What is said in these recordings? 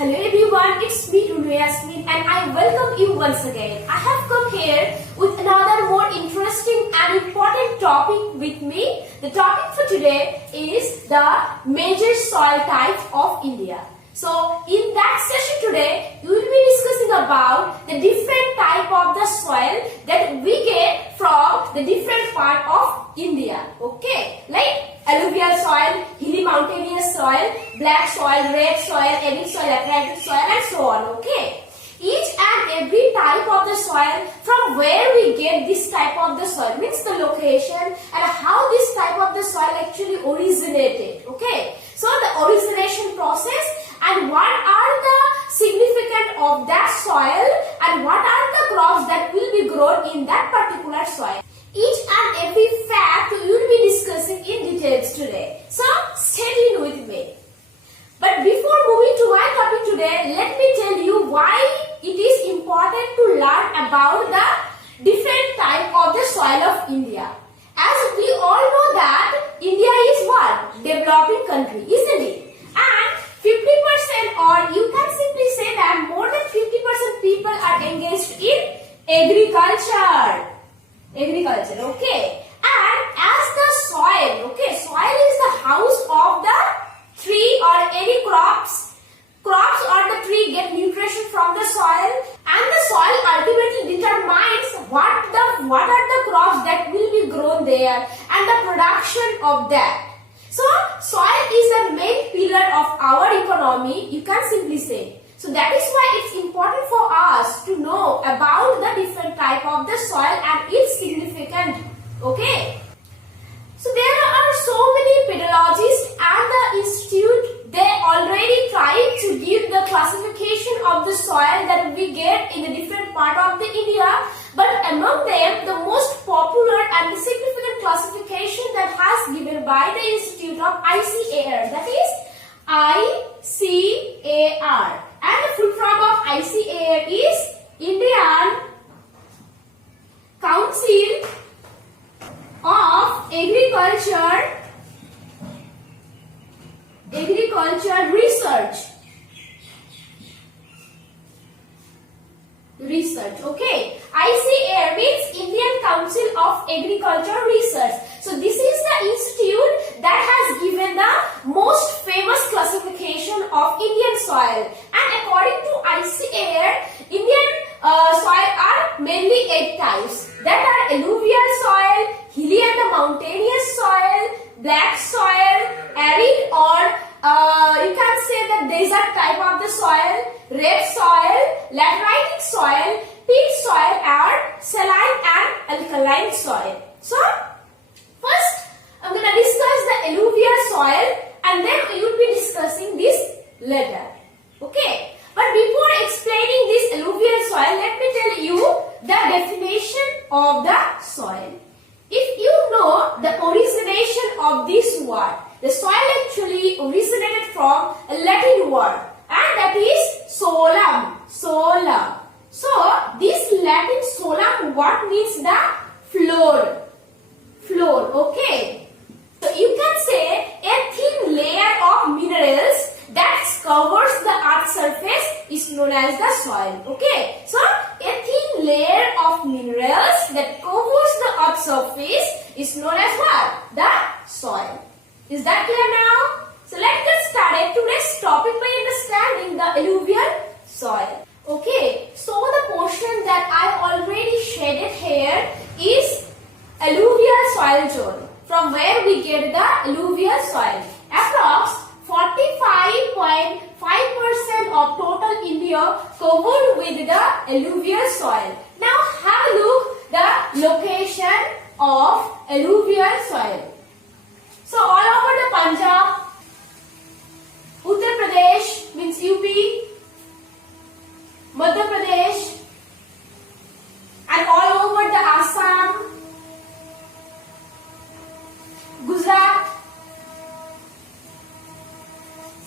Hello everyone, it's me Yasmin and I welcome you once again. I have come here with another more interesting and important topic with me. The topic for today is the major soil types of India. So in that session today, we will be discussing about the different type of the soil that we get from the different part of India. Okay, like alluvial soil, hilly mountainous soil, black soil, red soil, arid soil, laterite soil and so on. Okay. Each and every type of the soil, from where we get this type of the soil, means the location and how this type of the soil actually originated. Okay. So the origination process and what are the significance of that soil and what are the crops that will be grown in that particular soil. Each and every fact we will be discussing in details today. So stay tuned with me. But before moving to my topic today, let me tell you why it is important to learn about the different type of the soil of India. As we all know that India is what? Developing country, isn't it? And 50% or you can simply say that more than 50% people are engaged in agriculture. Okay. And as the soil, okay, soil is the house of the tree or any crops or the tree get nutrition from the soil, and the soil ultimately determines what are the crops that will be grown there and the production of that. So soil is the main pillar of our economy, you can simply say. So that is why it's important for us to know about the different type of the soil and its significance. Okay. So there are so many pedologists and the institute, they already tried to give the classification of the soil that we get in the different part of the India. But among them, the most popular and the significant classification that has given by the institute of ICAR, that is ICAR. And the full form of ICAR is Indian Council of Agriculture Research. Okay. ICAR means Indian Council of Agriculture Research. So this is the institute that has given the most famous classification of Indian soil. And according to ICAR, Indian soil are mainly 8 types. That are alluvial soil, hilly and the mountainous soil, black soil, arid or you can say the desert type of the soil, red soil, laterite soil, peat soil and saline and alkaline soil. So first I'm going to discuss the alluvial soil and then we will be discussing this later. Okay. But before explaining this alluvial soil, let me tell you the definition of the soil. If you know the origination of this word, the soil actually originated from a Latin word and that is solum. So this Latin solum word means the floor. Okay. So you can say a thin layer of minerals that covers the earth's surface is known as the soil. Okay. So a thin layer of minerals that covers the earth's surface is known as what? The soil. Is that clear now? So let's get started today's topic by understanding the alluvial soil. Okay. So the portion that I already shaded here is alluvial soil zone, from where we get the alluvial soil. Approx 45.5% of total India covered with the alluvial soil. Now have a look the location of alluvial soil. So all over the Punjab, Uttar Pradesh means UP, Madhya Pradesh, and all over the Assam, Gujarat,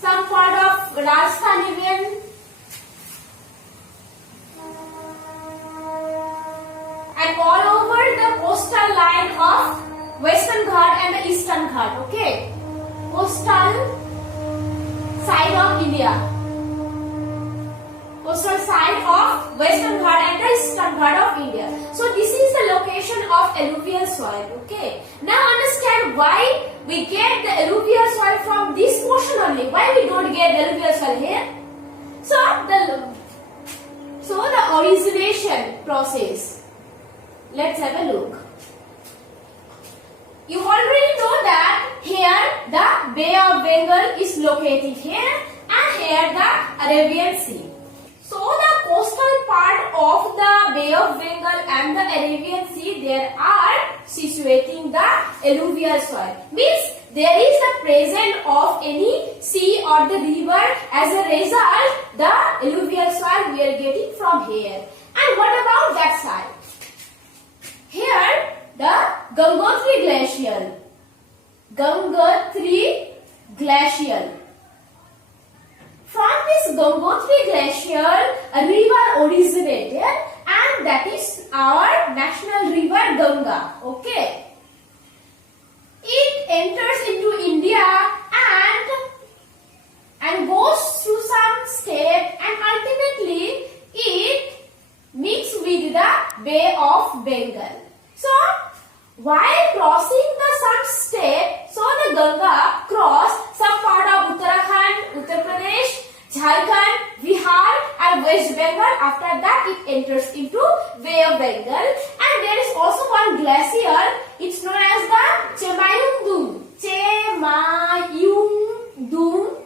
some part of Rajasthan even, and all over the coastal line of Western Ghat and the Eastern Ghat. Okay, coastal side of India. coastal side of western Ghat and the eastern Ghat of India. So this is the location of alluvial soil. Okay. Now understand why we get the alluvial soil from this portion only. Why we don't get the alluvial soil here? So the origination process. Let's have a look. You already know that here the Bay of Bengal is located here and here the Arabian Sea. So the coastal part of the Bay of Bengal and the Arabian Sea, there are situating the alluvial soil. Means there is the presence of any sea or the river. As a result, the alluvial soil we are getting from here. And what about that side? Here the Gangotri Glacial. Gangotri Glacial. From this Gangotri Glacial, a river originated and that is our national river Ganga. Okay. It enters into India and goes through some state and ultimately it mixes with the Bay of Bengal. So, while crossing the some state, so the Ganga crossed some part of Uttarakhand, Uttar Pradesh, Jharkhand, Bihar and West Bengal. After that it enters into Bay of Bengal and there is also one glacier. It's known as the Chemayungdung. Chemayungdung.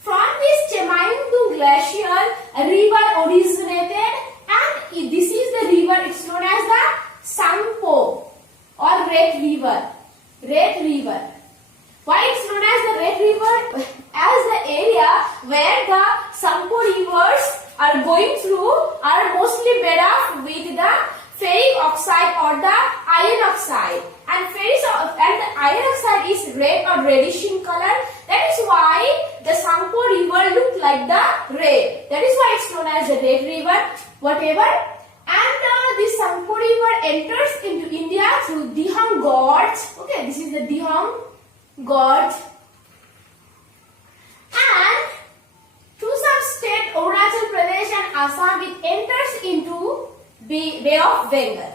From this Chemayungdung glacier, a river originated and this is the river. It's known as the Sampo or Red River. Red River. Why it's known as the Red River? As the area where the Sampo rivers are going through are mostly made up with the ferric oxide or the iron oxide. And the iron oxide is red or reddish in color. That is why the Sampo river look like the red. That is why it's known as the Red River. Whatever. And this Sampo river enters into India through Dihang Gorge. Okay, this is the Dihang Gorge. And through some state, Arunachal Pradesh and Assam, it enters into Bay of Bengal.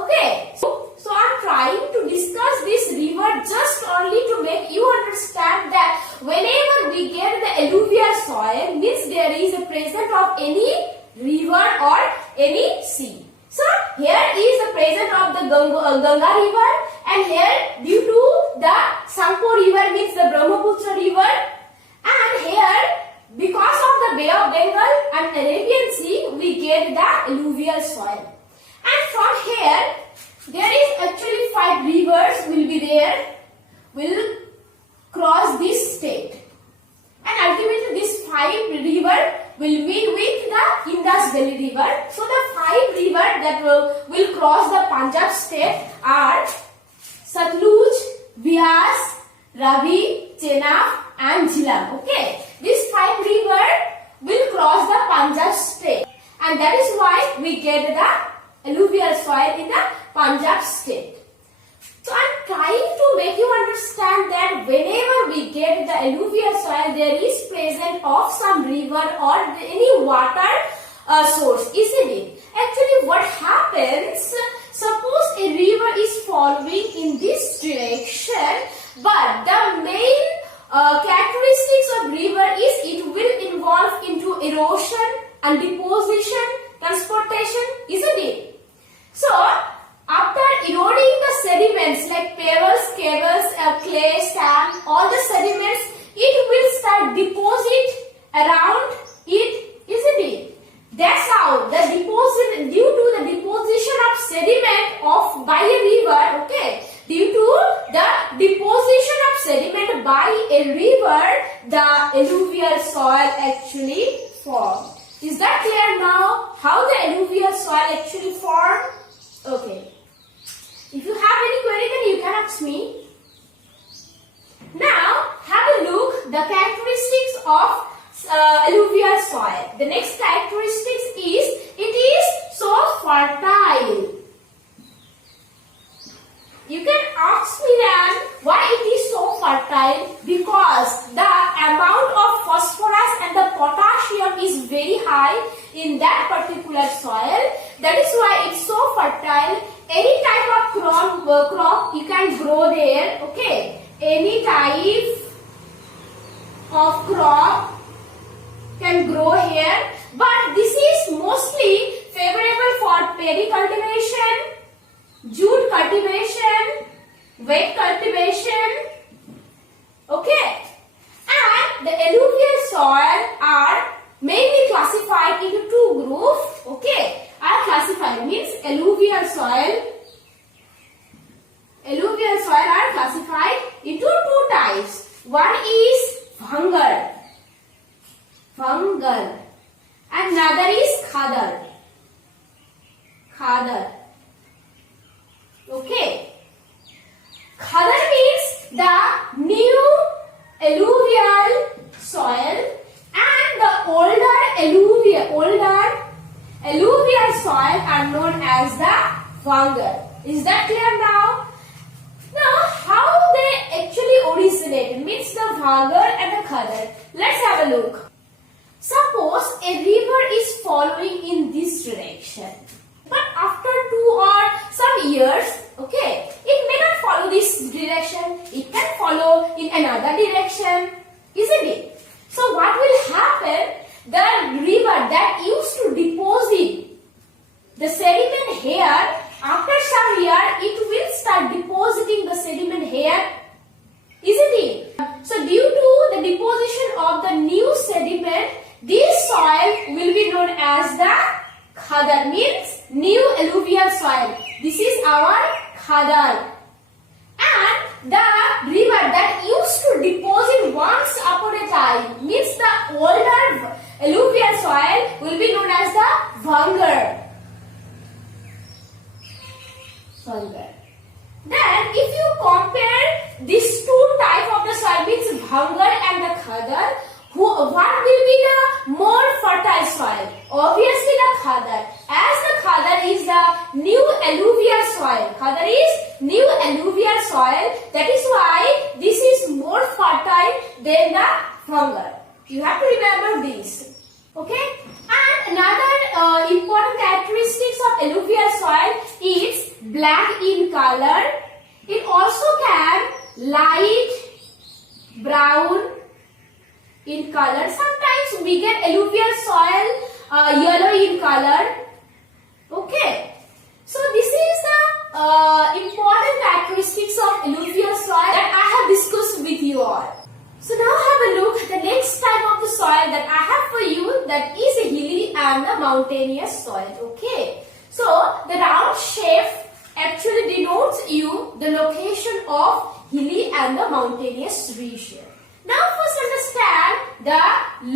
Okay, so I'm trying to discuss this river just only to make you understand that whenever we get the alluvial soil, means there is a presence of any river or any sea. So here is the presence of the Ganga river and here due to the Sampo river means the Brahmaputra river and here because of the Bay of Bengal and Arabian Sea we get the alluvial soil. And from here there is actually 5 rivers will be there, will cross this state. And ultimately this 5 river will meet with the Indus Valley River. So the 5 rivers that will cross the Punjab state are Satluj, Bias, Ravi, Chenab and Jhelum. Okay, these 5 rivers will cross the Punjab state and that is why we get the alluvial soil in the Punjab state. So I'm trying to make you understand that whenever we get the alluvial soil, there is presence of some river or any water source, isn't it? Actually, what happens? Suppose a river is following in this direction, but the main characteristics of river is it will involve into erosion and deposition, transportation, isn't it? So, after eroding the sediments like pebbles, cables, clay, sand, all the sediments, it will start deposit around it, isn't it? That's how the deposit, due to the deposition of sediment by a river, okay, due to the deposition of sediment by a river, the alluvial soil actually formed. Is that clear now? How the alluvial soil actually formed? Okay. If you have any query, then you can ask me. Now, have a look the characteristics of alluvial soil. The next characteristics is it is so fertile. You can ask me then why it is so fertile, because the amount of phosphorus and the potassium is very high in that particular soil. That is why it's so fertile. Any type of crop you can grow there. Okay, any type of crop can grow here, but this is mostly favorable for paddy cultivation, jute cultivation, wet cultivation. Okay, and the alluvial soil are mainly classified into two groups. Okay, are classified means alluvial soil are classified into two types. One is fungal, and another is khadar. Okay, khadar means the new alluvial soil, and the older alluvial soil are known as the fungal. Is that clear now? Now, how they actually originated means the fungal and the khadar. Let's have a look. Suppose a river is following in this direction, but after 2 or some years, okay, it may not follow this direction. It can follow in another direction, isn't it? So what will happen? The river that used to deposit the sediment here, after some year, it will start depositing the sediment here, isn't it? So due to the deposition of the new sediment, this soil will be known as the khadar, means new alluvial soil. This is our khadar. And the river that used to deposit once upon a time, means the older alluvial soil, will be known as the fungal. Then if you compare these two types of the soil, means fungal and the khadar, what will be the more fertile soil? Obviously the khadar, as the khadar is the new alluvial soil. Khadar is new alluvial soil. That is why this is more fertile than the fungal. You have to remember this. Okay? And another important characteristics of alluvial soil is black in color. It also can light brown in color. Sometimes we get alluvial soil yellow in color. Okay, so this is the important characteristics of alluvial soil that I have discussed with you all. So now have a look at the next type of the soil that I have for you, that is a hilly and the mountainous soil. Okay, so the round shape actually denotes you the location of hilly and the mountainous region. Now first understand the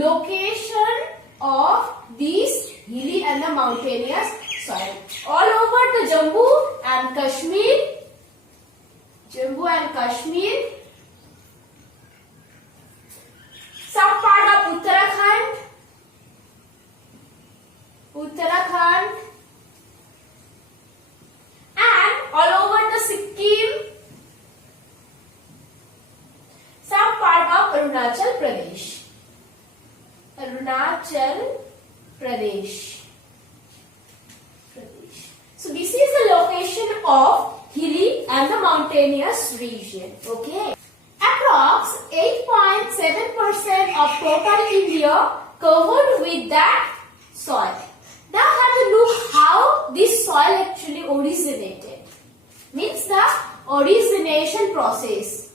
location of these hilly and the mountainous soil. All over the Jammu and Kashmir, some part of Uttarakhand, and all over the Sikkim, some part of Arunachal Pradesh. So this is the location of hilly and the mountainous region. Okay. Approx 8.7% of total India covered with that soil. Now have a look how this soil actually originated. Means the origination process.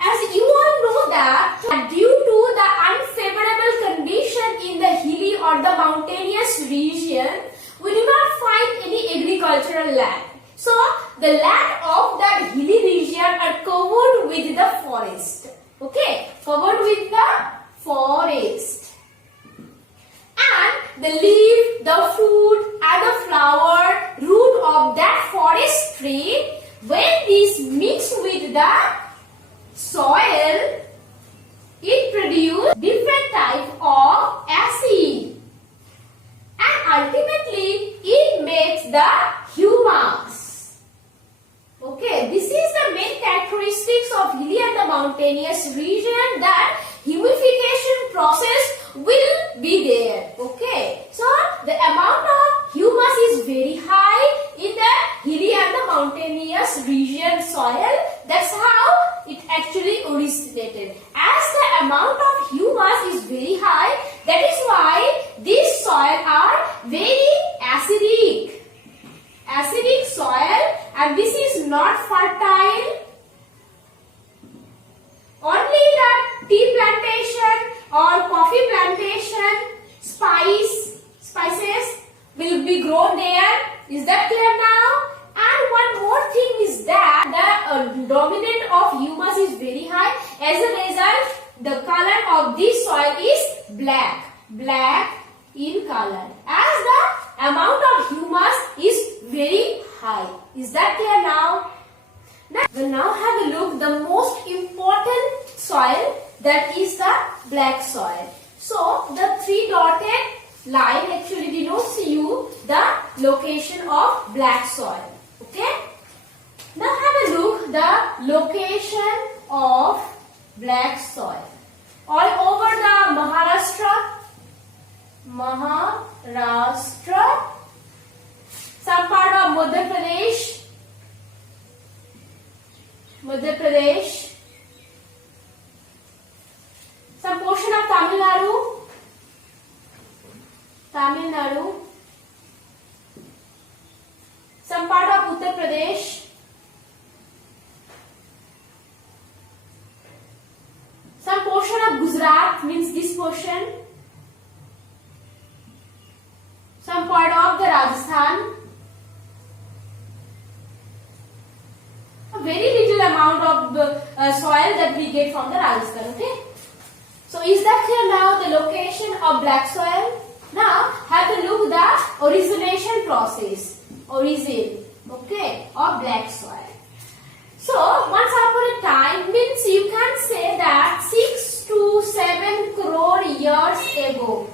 As you all know that due to the unfavorable condition in the hilly or the mountainous region, we do not find any agricultural land. So the land of that hilly region are covered with the forest. Okay, covered with the forest. And the leaf, the fruit and the flower, root of that forest tree, when these mix with the soil, it produces different type of acid, and ultimately it makes the humus. Okay, this is the main characteristics of hilly and the mountainous region, that humification process amount of humus is very high. That is why these soil are very acidic. Acidic soil, and this is not fertile. Only the tea plantation or coffee plantation, spices will be grown there. Is that clear now? And one more thing is that the dominant of humus is very high. As a result, the color of this soil is black. Black in color. As the amount of humus is very high. Is that clear now? We'll now have a look the most important soil, that is the black soil. So the three dotted line actually denotes you the location of black soil. Okay. Now have a look the location of black soil. All over the Maharashtra, some part of Madhya Pradesh, some portion of Tamil Nadu, some part of Uttar Pradesh, some portion of Gujarat, means this portion, some part of the Rajasthan. A very little amount of soil that we get from the Rajasthan. Okay. So is that clear now, the location of black soil? Now have a look the origination process. Origin, okay, of black soil. So once upon a time, means you can say that 6 to 7 crore years ago.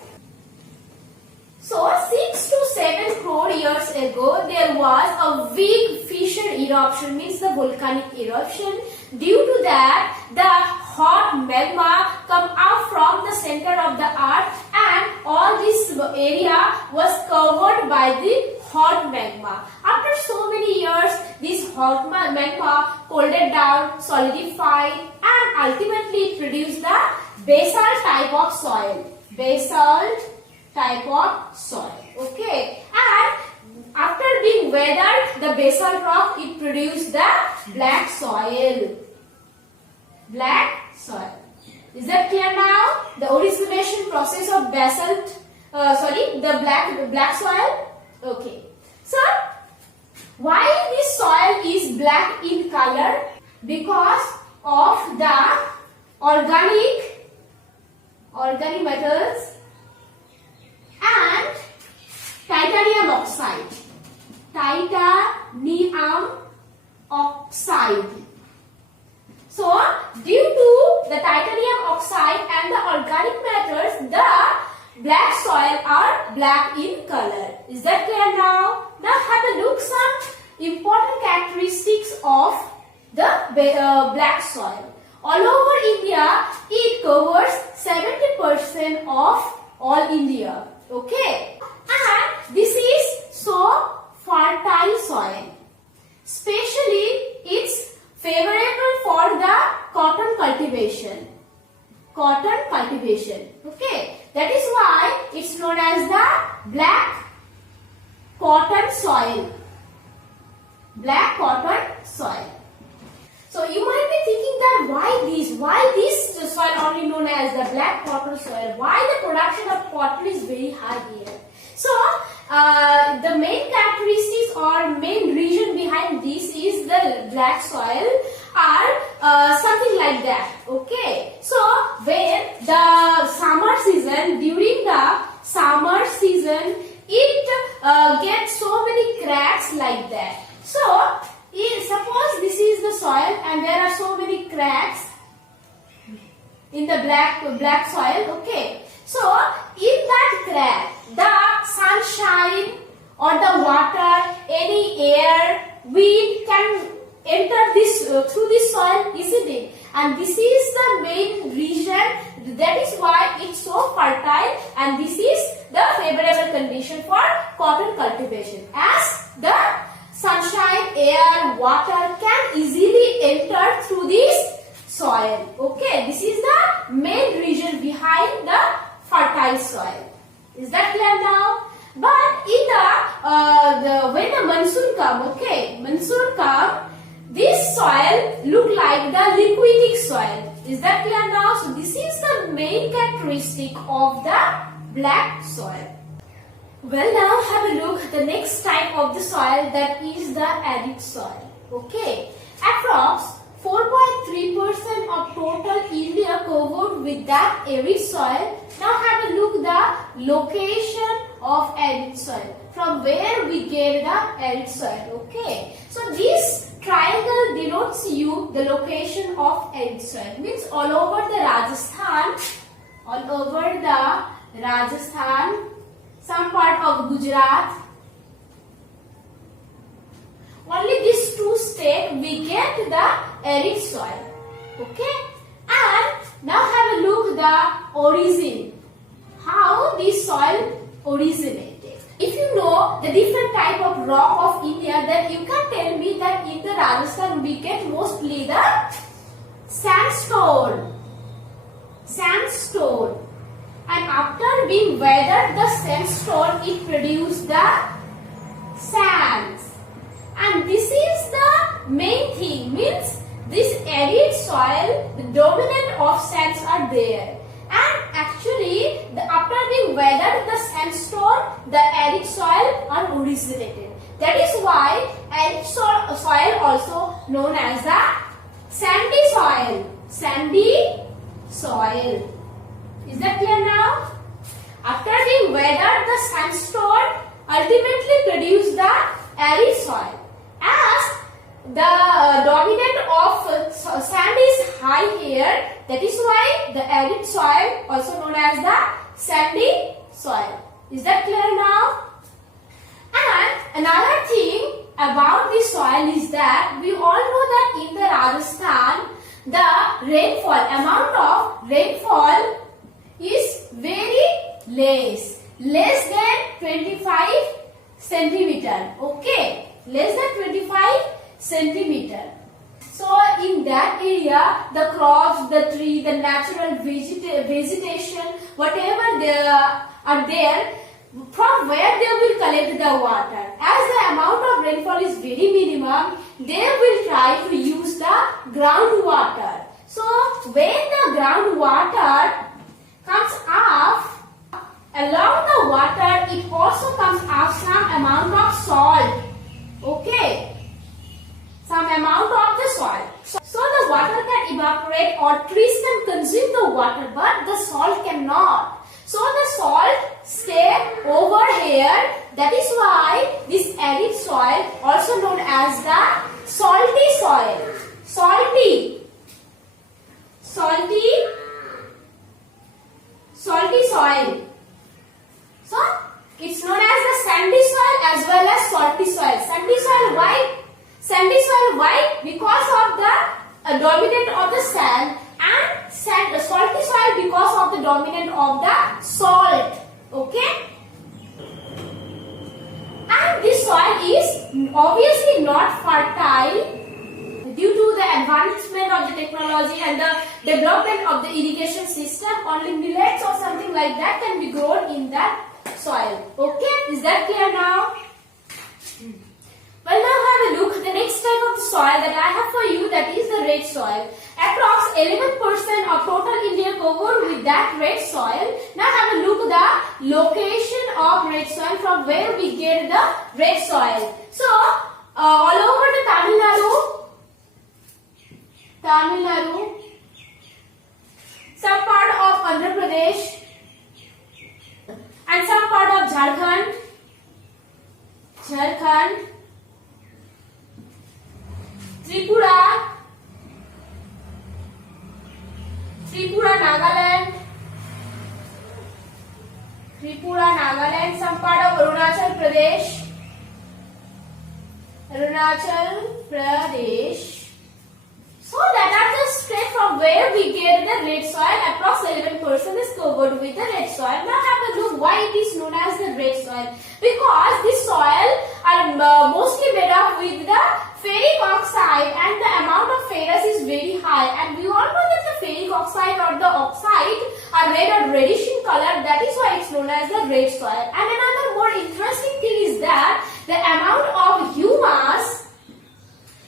So 6 to 7 crore years ago, there was a big fissure eruption, means the volcanic eruption. Due to that, the hot magma come out from the center of the earth, and all this area was covered by the hot magma. After so many years, this hot magma cooled down, solidified, and ultimately produced the basalt type of soil. Basalt type of soil. Okay. And after being weathered, the basalt rock, it produced the black soil. Black soil. Is that clear now? The origination process of basalt, the black soil. Okay. So, why this soil is black in color? Because of the organic metals and titanium oxide. Titanium oxide. So, due to the titanium oxide and the organic matters, the black soil are black in color. Is that clear now? Now have a look some important characteristics of the black soil. All over India, it covers 70% of all India. Okay. And this is so fertile soil. Especially it's favorable for the cotton cultivation. Cotton cultivation. Okay. That is why it's known as the black cotton soil. Black cotton soil. So you might be thinking that why this soil only known as the black cotton soil? Why the production of cotton is very high here? So the main characteristics or main reason behind this is the black soil are something like that. Okay. So when the summer season, during the summer season, it gets so many cracks like that. So suppose this is the soil and there are so many cracks in the black soil. Okay. So in that crack, the sunshine or the water, any air, wind can enter this through this soil, isn't it? And this is the main reason. That is why it's so fertile, and this is the favorable condition for cotton cultivation, as the sunshine, air, water can easily enter through this soil. Okay, this is the main reason behind the fertile soil. Is that clear now? But in when the monsoon come, okay, monsoon come, this soil look like the liquidic soil. Is that clear now? So this is the main characteristic of the black soil. Well, now have a look at the next type of the soil, that is the arid soil. Okay, approx 4.3% of total India covered with that arid soil. Now have a look the location of arid soil, from where we get the arid soil. Okay, so this triangle denotes you the location of arid soil, means all over the Rajasthan, some part of Gujarat. Only these two states we get the arid soil. Okay, and now have a look the origin, how this soil originated. If you know the different type of rock of India, then you can tell me that in the Rajasthan we get mostly the sandstone. And after being weathered the sandstone, it produced the sands. And this is the main thing, means this arid soil, the dominant of sands are there. And actually, after being weathered the sandstone, the arid soil are originated. That is why arid soil also known as the sandy soil. Sandy soil. Is that clear now? After being weathered the sandstone ultimately produced the arid soil. As the dominant of sand is high here, that is why the arid soil also known as the sandy soil. Is that clear now? And another thing about this soil is that we all know that in the Rajasthan the rainfall, amount of rainfall is very less than 25 centimeter. Okay, less than 25 centimeter. So in that area, the crops, the tree, the natural vegetation, whatever they are there, from where they will collect the water. As the amount of rainfall is very minimum, they will try to use the groundwater. So when the groundwater comes off, along the water it also comes off some amount of salt. Okay, some amount of the soil. So the water can evaporate or trees can consume the water, but the salt cannot. So the salt stay over here. That is why this arid soil also known as the salty soil. Salty soil. So it's known as the sandy soil as well as salty soil. Sandy soil why? Sandy soil why? Because of the dominant of the sand, and salty soil because of the dominant of the salt. Okay. And this soil is obviously not fertile due to the advancement of the technology and the development of the irrigation system. Only millets or something like that can be grown in that soil. Okay, is that clear now? Well, now have a look at the next type of the soil that I have for you, that is the red soil. Approx 11% of total India covered with that red soil. Now have a look at the location of red soil, from where we get the red soil. So all over the Tamil Nadu, some part of Andhra Pradesh, and some part of Jharkhand, Tripura, Nagaland, some part of Arunachal Pradesh. So that are the states from where we get the red soil. Approximately 11% is covered with the red soil. Now have a look why it is known as the red soil. Because this soil are mostly made up with the ferric oxide and the amount of ferrous is very high, and we all know that the ferric oxide or the oxide are red or reddish in color. That is why it's known as the red soil. And another more interesting thing is that the amount of humus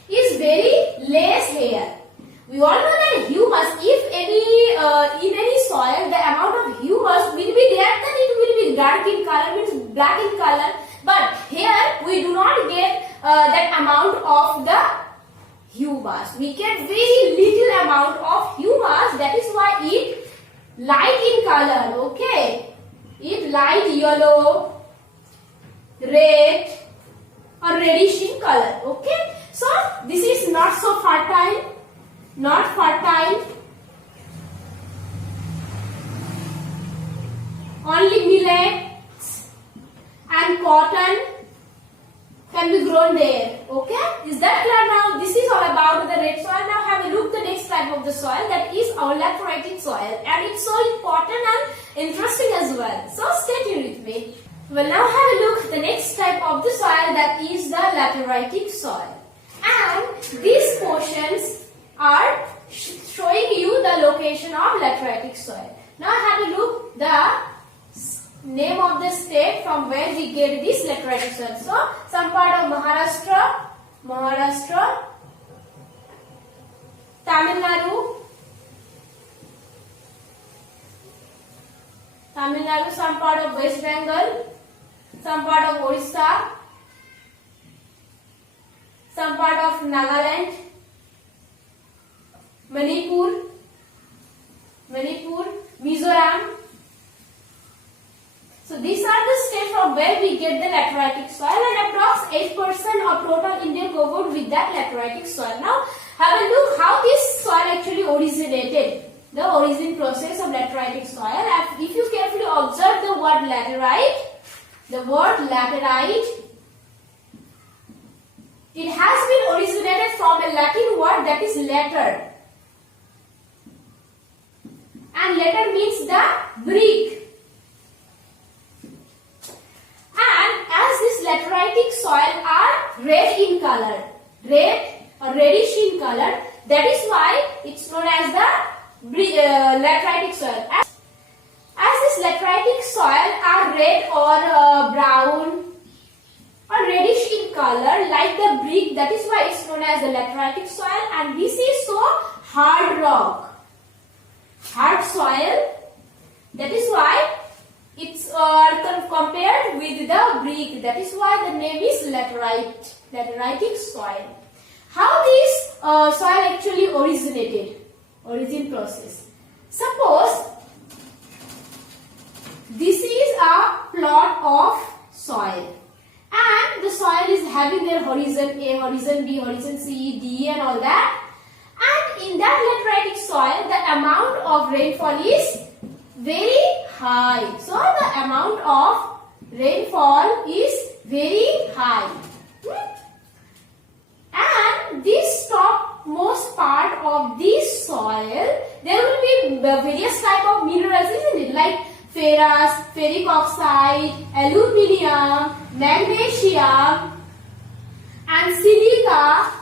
is very less here. We all know that humus, if in any soil the amount of humus will be there, then it will be dark in color, means black in color. But here we do not get that amount of the humus. We get very little amount of humus. That is why it light in color. Okay, it light yellow, red, or reddish in color. Okay, so this is not so fertile. Not fertile. Only millets and cotton can be grown there. Okay, is that clear now? This is all about the red soil. Now have a look the next type of the soil, that is our lateritic soil, and it's so important and interesting as well. So stay tuned with me. Well, now have a look the next type of the soil, that is the lateritic soil, and these portions are showing you the location of lateritic soil. Now have a look the name of the state from where we get this lateritic soil. So some part of Maharashtra, Tamil Nadu, some part of West Bengal, some part of Orissa, some part of Nagaland, Manipur, Mizoram. So these are the states from where we get the lateritic soil, and approx 8% of total India covered with that lateritic soil. Now have a look how this soil actually originated, the origin process of lateritic soil. And if you carefully observe the word laterite, it has been originated from a Latin word, that is later. And later means the brick. And as this lateritic soil are red in color, red or reddish in color, that is why it's known as the lateritic soil. As this lateritic soil are red or brown or reddish in color like the brick, that is why it's known as the lateritic soil. And this is so hard rock, hard soil, that is why it's compared with the brick, that is why the name is lateritic soil. How this soil actually originated, origin process. Suppose this is a plot of soil, and the soil is having their horizon A, horizon B, horizon C, D and all that. And in that lateritic soil, the amount of rainfall is very high. So the amount of rainfall is very high. And this topmost part of this soil, there will be various type of minerals, isn't it? Like ferrous, ferric oxide, aluminium, magnesium and silica,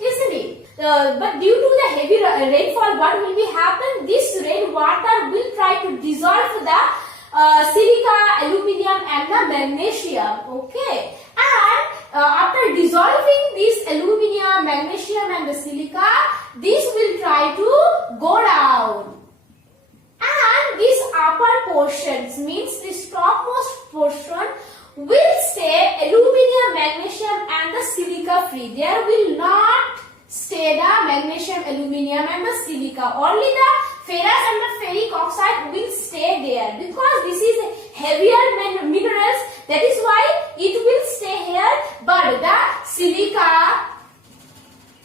isn't it? But due to the heavy rainfall, what will be happen? This rainwater will try to dissolve the silica, aluminium and the magnesium. Okay, and after dissolving this aluminium, magnesium and the silica, this will try to go down. And these upper portions, means this topmost portion, will stay aluminium, magnesium and the silica free. There will not stay the magnesium, aluminium and the silica. Only the ferrous and the ferric oxide will stay there, because this is heavier minerals, that is why it will stay here. But the silica,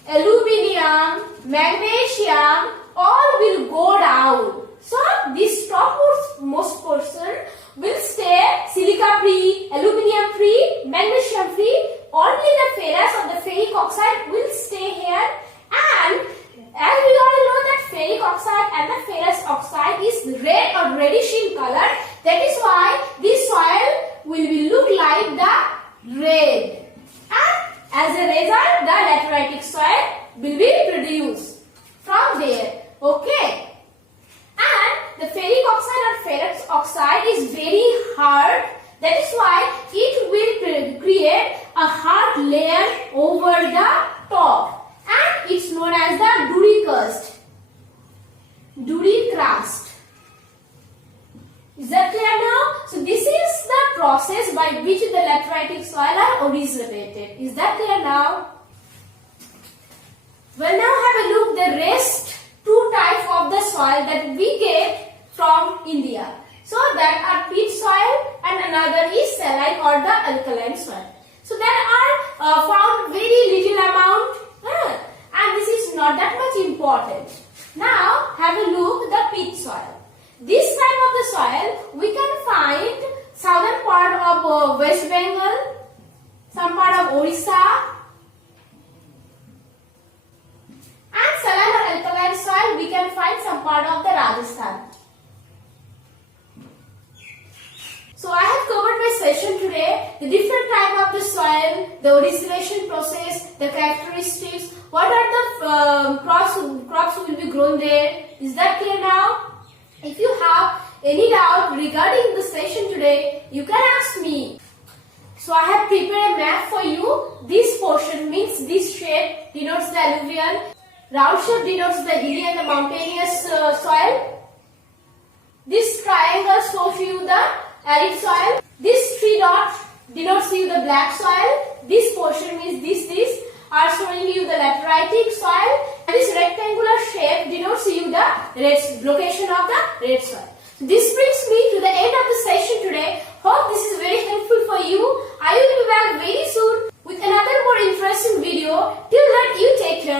aluminium, magnesium, all will go down. So this topmost portion will stay silica free, aluminium free, magnesium free. Only the ferrous or the ferric oxide will stay here. And as we all know that ferric oxide and the ferrous oxide is red or reddish in color, that is why this soil will be look like the red. And as a result, the lateritic soil will be produced from there. Okay. And the ferric oxide or ferrous oxide is very hard. That is why it will create a hard layer over the top, and it's known as the Dury crust. Dury crust. Is that clear now? So this is the process by which the lateritic soil are originated. Is that clear now? Well, now have a look the rest two types of the soil that we get from India. So that are peat soil and another is saline or the alkaline soil. So that are found very little amount and this is not that much important. Now have a look the peat soil. This type of the soil we can find southern part of West Bengal, some part of Orissa, and saline or alkaline soil we can find some part of the Rajasthan. So I have covered my session today, the different type of the soil, the origination process, the characteristics, what are the crops will be grown there. Is that clear now? If you have any doubt regarding the session today, you can ask me. So I have prepared a map for you. This portion means this shape denotes the alluvial, round shape denotes the hilly and the mountainous soil. This triangle shows you the arid soil. This three dots denotes you the black soil. This portion means this are showing you the lateritic soil. And this rectangular shape denotes you the red location of the red soil. So this brings me